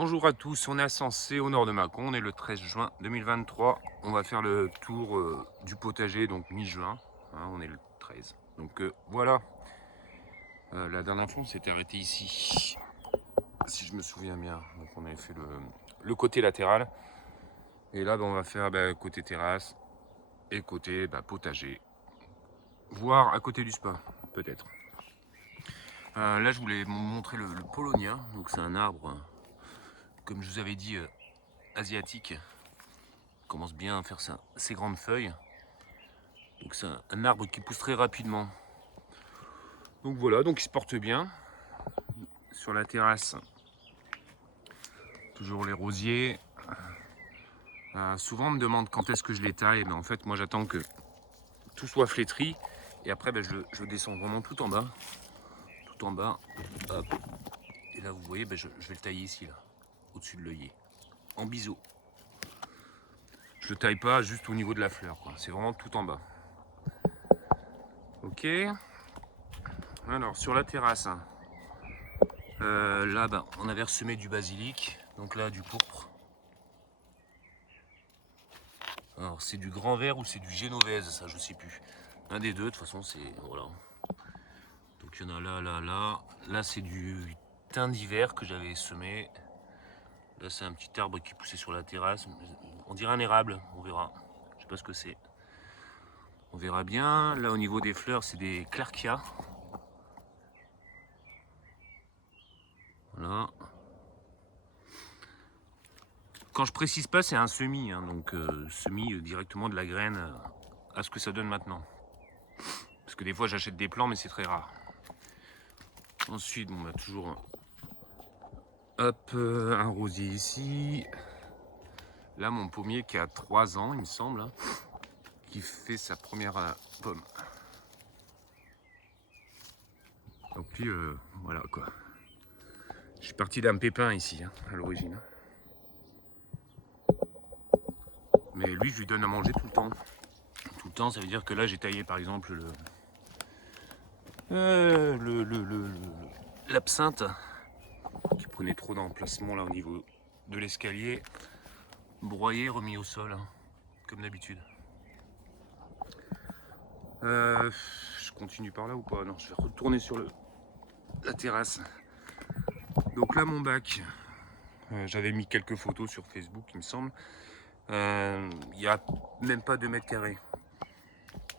Bonjour à tous, on est à Sensé au nord de Mâcon, on est le 13 juin 2023. On va faire le tour du potager, donc mi-juin, hein, on est le 13. Donc voilà, la dernière fois on s'était arrêté ici, si je me souviens bien. Donc on avait fait le côté latéral. Et là on va faire côté terrasse et côté potager. Voire à côté du spa, peut-être. Là je voulais vous montrer le Paulownia, donc c'est un arbre, comme je vous avais dit, asiatique. Commence bien à faire ses grandes feuilles. Donc c'est un arbre qui pousse très rapidement. Donc voilà, donc il se porte bien. Sur la terrasse, toujours les rosiers. Souvent on me demande quand est-ce que je les taille. Mais en fait moi j'attends que tout soit flétri. Et après je descends vraiment tout en bas. Tout en bas. Hop. Et là vous voyez, je vais le tailler ici, là, au-dessus de l'œillet. En biseau. Je le taille pas juste au niveau de la fleur, c'est vraiment tout en bas. Ok. Alors sur la terrasse, là on avait ressemé du basilic, donc là du pourpre. Alors c'est du grand vert ou c'est du génovèse, ça je sais plus. Un des deux, de toute façon c'est voilà. Donc il y en a là, là, là. Là c'est du thym d'hiver que j'avais semé. Là c'est un petit arbre qui poussait sur la terrasse. On dirait un érable, on verra. Je sais pas ce que c'est. On verra bien. Là au niveau des fleurs c'est des clarkia. Voilà. Quand je précise pas, c'est un semis, hein, donc semis directement de la graine à ce que ça donne maintenant. Parce que des fois j'achète des plants, mais c'est très rare. Ensuite, on a toujours hop, un rosier ici. Là, mon pommier qui a 3 ans, il me semble, hein, qui fait sa première pomme. Donc lui, voilà quoi. Je suis parti d'un pépin ici, hein, à l'origine. Mais lui, je lui donne à manger tout le temps. Tout le temps, ça veut dire que là, j'ai taillé par exemple l'absinthe qui prenait trop d'emplacement là au niveau de l'escalier. Broyé, remis au sol, hein, comme d'habitude. Je continue par là ou pas? Non, je vais retourner sur la terrasse. Donc là, mon bac, j'avais mis quelques photos sur Facebook, il me semble. Il n'y a même pas 2 mètres carrés.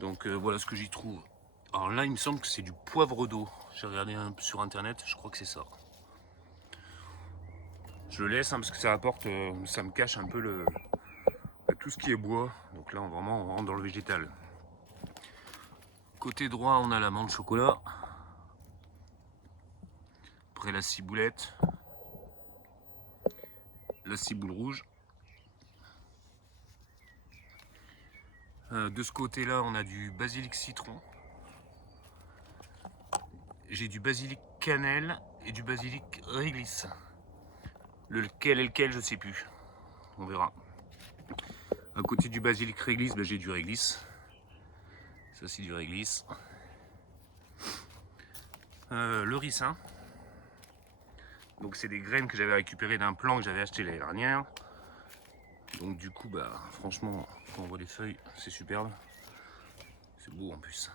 Donc voilà ce que j'y trouve. Alors là, il me semble que c'est du poivre d'eau. J'ai regardé un peu sur internet, je crois que c'est ça. Je le laisse, hein, parce que ça apporte, ça me cache un peu tout ce qui est bois. Donc là, on rentre dans le végétal. Côté droit, on a la menthe chocolat. Après la ciboulette. La ciboule rouge. De ce côté-là, on a du basilic citron. J'ai du basilic cannelle et du basilic réglisse. Lequel est lequel, je sais plus. On verra. À côté du basilic réglisse, j'ai du réglisse. Ça, c'est du réglisse. Le ricin. Donc, c'est des graines que j'avais récupérées d'un plant que j'avais acheté l'année dernière. Donc, du coup, franchement, quand on voit les feuilles, c'est superbe. C'est beau en plus.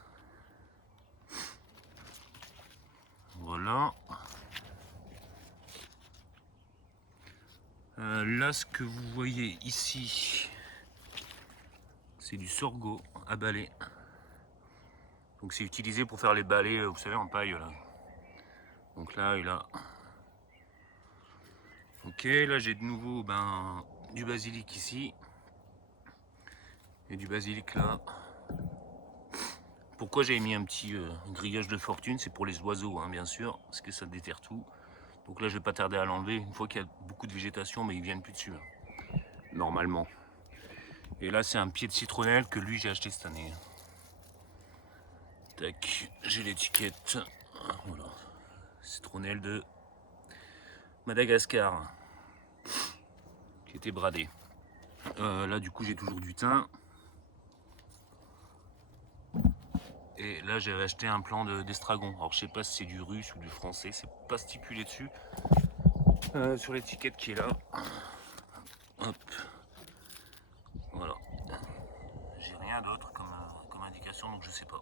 Voilà. Là, ce que vous voyez ici, c'est du sorgho à balai. Donc c'est utilisé pour faire les balais, vous savez, en paille là. Donc là, il a. Ok, là j'ai de nouveau du basilic ici. Et du basilic là. Pourquoi j'ai mis un petit grillage de fortune? C'est pour les oiseaux, hein, bien sûr, parce que ça déterre tout. Donc là, je vais pas tarder à l'enlever. Une fois qu'il y a beaucoup de végétation, mais ils viennent plus dessus, hein, normalement. Et là, c'est un pied de citronnelle que lui, j'ai acheté cette année. Tac, j'ai l'étiquette. Voilà. Citronnelle de Madagascar. Qui était bradé. Là, du coup, j'ai toujours du thym. Et là, j'avais acheté un plant d'estragon. Alors, je sais pas si c'est du russe ou du français, c'est pas stipulé dessus. Sur l'étiquette qui est là. Hop. Voilà. J'ai rien d'autre comme indication, donc je sais pas.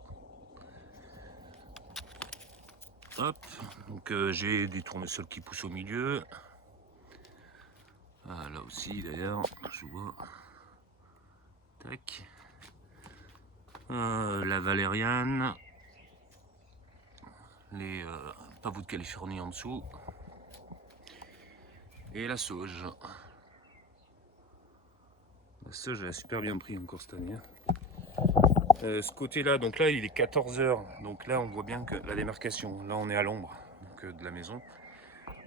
Hop. Donc j'ai des tournesols qui poussent au milieu. Ah, là aussi d'ailleurs, je vois. Tac. La valériane. Les pavots de Californie en dessous. Et la sauge. La sauge, elle a super bien pris encore cette année. Ce côté-là, donc là, il est 14 h. Donc là, on voit bien que la démarcation, là, on est à l'ombre de la maison.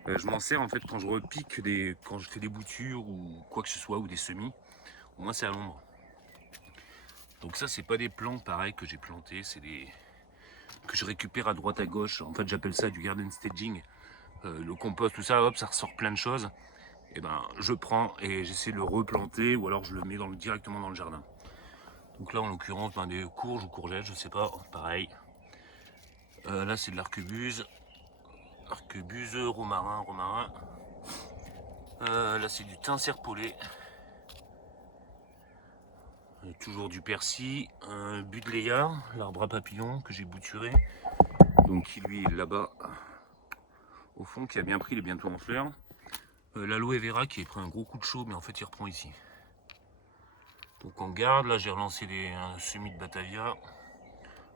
Je m'en sers en fait quand je repique, quand je fais des boutures ou quoi que ce soit, ou des semis. Au moins, c'est à l'ombre. Donc ça, c'est pas des plants pareils que j'ai plantés, c'est des que je récupère à droite à gauche. En fait, j'appelle ça du garden staging. Le compost, tout ça, hop, ça ressort plein de choses. Et ben, je prends et j'essaie de le replanter ou alors je le mets directement dans le jardin. Donc là, en l'occurrence, des courges ou courgettes, je sais pas, pareil. Là, c'est de l'arquebuse, romarin. Là, c'est du thym serpollet. Toujours du persil, un buddleia, l'arbre à papillon que j'ai bouturé. Donc qui lui est là-bas, au fond, qui a bien pris, il est bientôt en fleurs. L'aloe vera qui a pris un gros coup de chaud, mais en fait il reprend ici. Donc on garde, là j'ai relancé un semis de Batavia.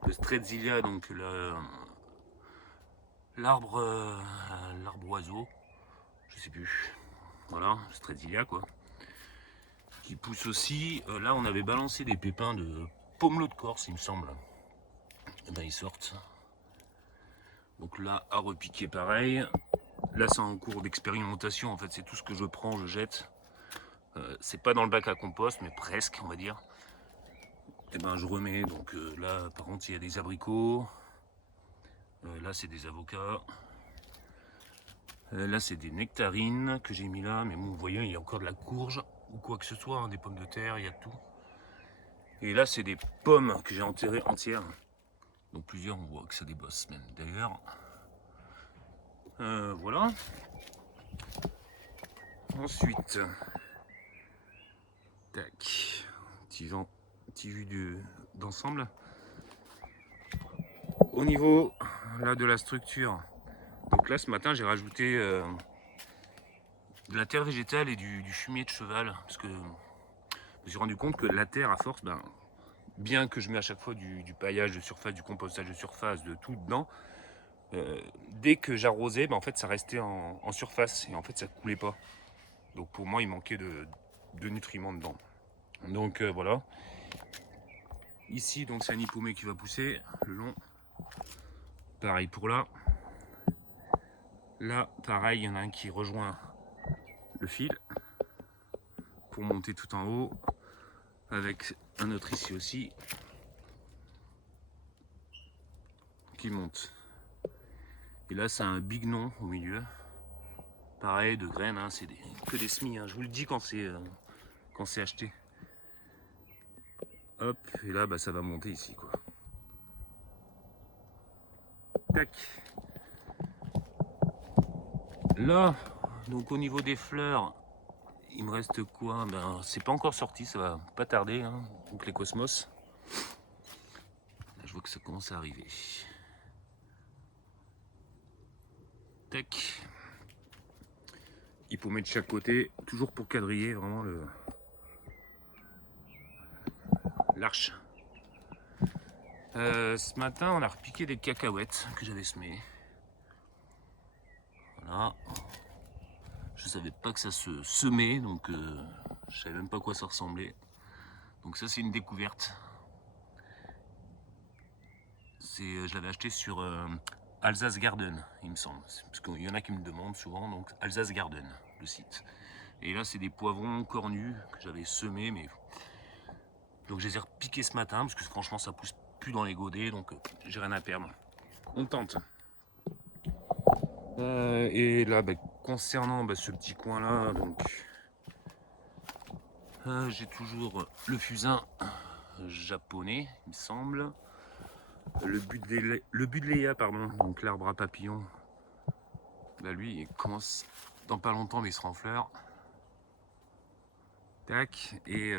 Le Strezzilia, donc l'arbre oiseau, je sais plus. Voilà, Strezzilia quoi. Qui pousse aussi. Là on avait balancé des pépins de pommelot de Corse, il me semble. Et ben ils sortent. Donc là à repiquer pareil. Là c'est en cours d'expérimentation, en fait c'est tout ce que je prends, je jette. C'est pas dans le bac à compost, mais presque on va dire. Et ben je remets, donc là par contre il y a des abricots. Là c'est des avocats. Là c'est des nectarines que j'ai mis là, mais bon vous voyez il y a encore de la courge ou quoi que ce soit, hein, des pommes de terre, il y a tout. Et là c'est des pommes que j'ai enterrées entières. Donc plusieurs on voit que ça débosse même d'ailleurs. Voilà. Ensuite, tac, petit vue d'ensemble. Au niveau là de la structure, donc là ce matin j'ai rajouté de la terre végétale et du fumier de cheval, parce que je me suis rendu compte que la terre à force, bien que je mets à chaque fois du paillage de surface, du compostage de surface, de tout dedans, dès que j'arrosais, en fait ça restait en surface et en fait ça coulait pas. Donc pour moi il manquait de nutriments dedans. Donc voilà. Ici donc c'est un hippomée qui va pousser le long. Pareil pour là. Là pareil, il y en a un qui rejoint le fil pour monter tout en haut. Avec un autre ici aussi qui monte. Et là c'est un bignon au milieu. Pareil de graines, hein, c'est que des semis, hein. Je vous le dis quand c'est acheté. Hop, et là ça va monter ici quoi. Tac. Là, donc au niveau des fleurs, il me reste quoi? C'est pas encore sorti, ça va pas tarder, hein. Donc les cosmos. Là, je vois que ça commence à arriver. Tac. Il faut mettre de chaque côté, toujours pour quadriller vraiment l'arche. Ce matin, on a repiqué des cacahuètes que j'avais semées. Voilà. Je savais pas que ça se semait, donc je savais même pas à quoi ça ressemblait. Donc ça, c'est une découverte. Je l'avais acheté sur Alsace Garden, il me semble. Parce qu'il y en a qui me demandent souvent, donc Alsace Garden, le site. Et là, c'est des poivrons cornus que j'avais semés, mais donc je les ai repiqués ce matin parce que franchement, ça pousse plus dans les godets, donc j'ai rien à perdre. On tente. Et là, concernant ce petit coin-là, donc j'ai toujours le fusain japonais, il me semble. Le buddleia, pardon, donc l'arbre à papillon. Là, lui, il commence dans pas longtemps, mais il sera en fleurs. Tac, et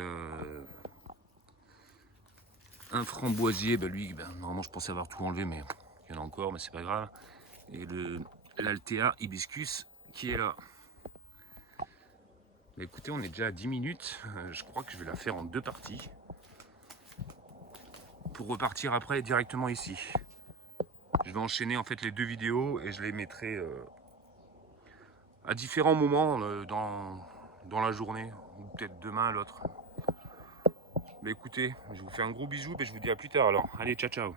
un framboisier, bah lui, bah, normalement je pensais avoir tout enlevé, mais il y en a encore, mais c'est pas grave. Et l'Altea hibiscus qui est là. Bah, écoutez, on est déjà à 10 minutes, je crois que je vais la faire en 2 parties. Pour repartir après directement ici. Je vais enchaîner en fait les 2 vidéos et je les mettrai à différents moments dans la journée, ou peut-être demain à l'autre. Mais écoutez, je vous fais un gros bisou et je vous dis à plus tard alors. Allez, ciao ciao.